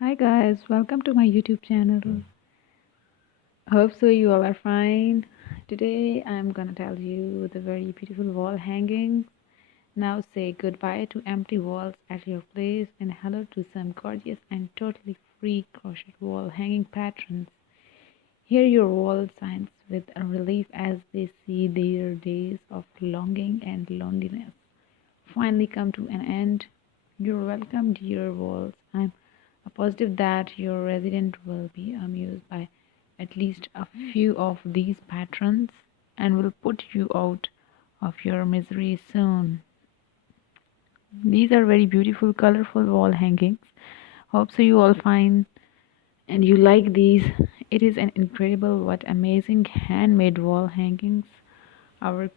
Hi guys, welcome to my YouTube channel. Hope so you all are fine. Today I'm gonna tell you the very beautiful wall hanging. Now say goodbye to empty walls at your place and hello to some gorgeous and totally free crochet wall hanging patterns. Hear your wall signs with a relief as they see their days of longing and loneliness finally come to an end. You're welcome, dear walls. I'm positive that your resident will be amused by at least a few of these patterns and will put you out of your misery soon. These are very beautiful, colorful wall hangings. Hope so you all find and you like these. It is an incredible, what amazing handmade wall hangings. Our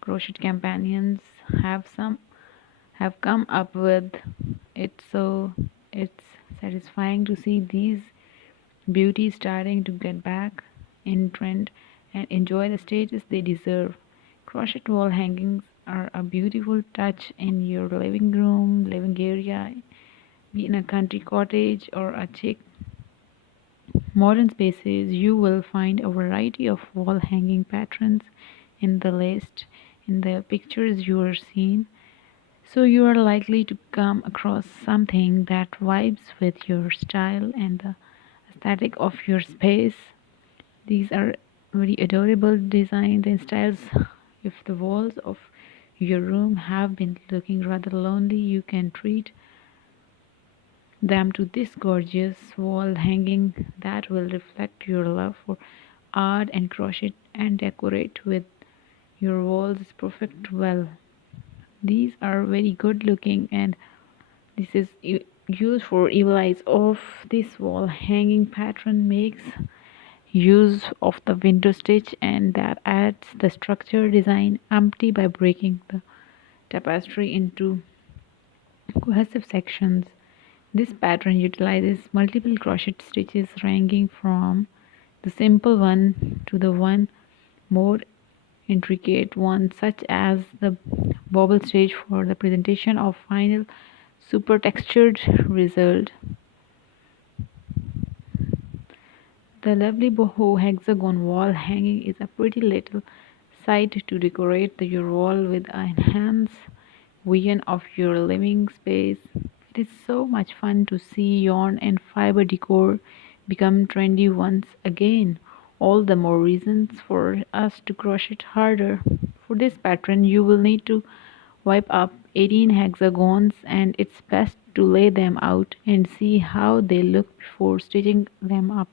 crochet companions have come up with it, so it's satisfying to see these beauties starting to get back in trend and enjoy the status they deserve. Crochet wall hangings are a beautiful touch in your living room, living area, be in a country cottage or a chic modern spaces. You will find a variety of wall hanging patterns in the list in the pictures you are seeing. So you are likely to come across something that vibes with your style and the aesthetic of your space. These are very adorable designs and styles. If the walls of your room have been looking rather lonely, you can treat them to this gorgeous wall hanging that will reflect your love for art and crochet and decorate with your walls perfect well. These are very good looking and this is used for evil eyes of this wall hanging pattern makes use of the window stitch and that adds the structure design empty by breaking the tapestry into cohesive sections. This pattern utilizes multiple crochet stitches ranging from the simple one to the one more intricate one such as the wobble stitch for the presentation of final super textured result. The lovely boho hexagon wall hanging is a pretty little sight to decorate your wall with an enhanced vision of your living space. It is so much fun to see yarn and fiber decor become trendy once again. All the more reasons for us to crochet harder. For this pattern, you will need to wipe up 18 hexagons and it's best to lay them out and see how they look before stitching them up.